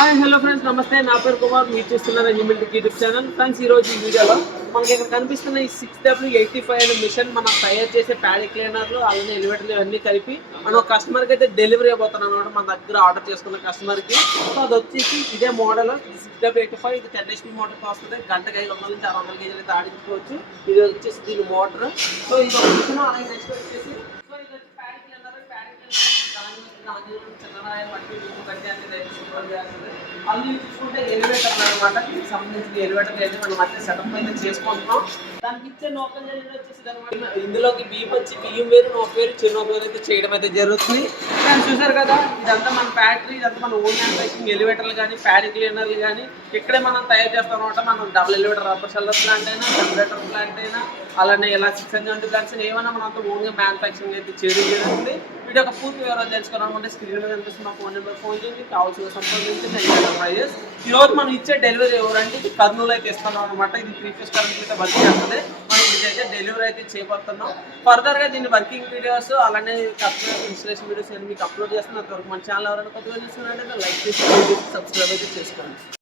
Hi hello friends, నమస్తే. నా పేరు కుమార్. మీరు చూస్తున్నారు ఎన్యూమిలిటీ యూట్యూబ్ ఛానల్. ఫ్రెండ్స్, ఈరోజు ఈ వీడియోలో మనకి ఇక్కడ కనిపిస్తున్న ఈ 6W85 అనే మిషన్ మనం తయారు చేసే ప్యాడీ క్లీనర్లు అలానే ఎలివేటర్లు ఇవన్నీ కలిపి మనం కస్టమర్కి అయితే డెలివరీ అయిపోతున్నాం అనమాట. మన దగ్గర ఆర్డర్ చేసుకున్న కస్టమర్కి. సో అది వచ్చేసి ఇదే మోడల్ 6W85. ఇది 10 HP మోటార్తో వస్తుంది. గంటకి 500 నుంచి 600 కేజీలు అయితే ఆడించుకోవచ్చు. ఇది వచ్చేసి దీని మోటార్. సో ఇది ఒక మిషన్. అలాగే నెక్స్ట్ వచ్చేసి సో ఇది వచ్చి ప్యాడీ క్లీనర్. చిన్నరాయలు వంటి అన్ని చూసుకుంటే ఎలివేటర్ అనమాట. దీనికి సంబంధించిన ఎలివేటర్ అయితే మనం మధ్య సెటప్ అయితే చేసుకుంటున్నాం. దానికి ఇచ్చే నోకల్ వచ్చేసి అనమాట. ఇందులోకి బియ్యం వచ్చి బియ్యం వేరు, నోక వేరు, చిన్న వేరు అయితే చేయడం అయితే జరుగుతుంది. కానీ చూసారు కదా, ఇదంతా మన ఫ్యాక్టరీ, ఇదంతా మన ఓన్ మ్యానుఫ్యాక్చరింగ్. ఎలివేటర్లు కానీ ప్యాడీ క్లీనర్లు కానీ ఇక్కడే మనం తయారు చేస్తాం అనమాట. మనం double elevator rubber sheller plant అయినా, జనరేటర్ ప్లాంట్ అయినా, అలానే ఇలా 670 ప్లాంట్స్ ఏమైనా మనం అంతా ఓన్గా మ్యానుఫ్యాక్చరింగ్ అయితే చేయడం జరుగుతుంది. వీడియో ఒక పూర్తి వివరాలు తెలుసుకోవాలనుకుంటే స్క్రీన్ మీద కనిపిస్తున్న మా ఫోన్ నెంబర్ ఫోన్ చేయండి. కావాల్సిన సంప్రదించి ప్రైజెస్. ఈరోజు మనం ఇచ్చే డెలివరీ ఎవరంటే ఇది కర్నూలు అయితే ఇస్తున్నాం అనమాట. ఇది 3 ఫేజ్ కరెంట్ అయితే వర్క్ చేస్తుంది. మనం ఇదైతే డెలివరీ అయితే చేయబోతున్నాం. ఫర్దర్గా దీన్ని వర్కింగ్ వీడియోస్ అలానే కస్టమర్ ఇన్స్టలేషన్ వీడియోస్ మీకు అప్లోడ్ చేస్తున్న అంతవరకు మన ఛానల్ ఎవరైనా కొత్తగా చూస్తున్నారంటే లైక్ చేసి సబ్స్క్రైబ్ అయితే చేసుకోండి.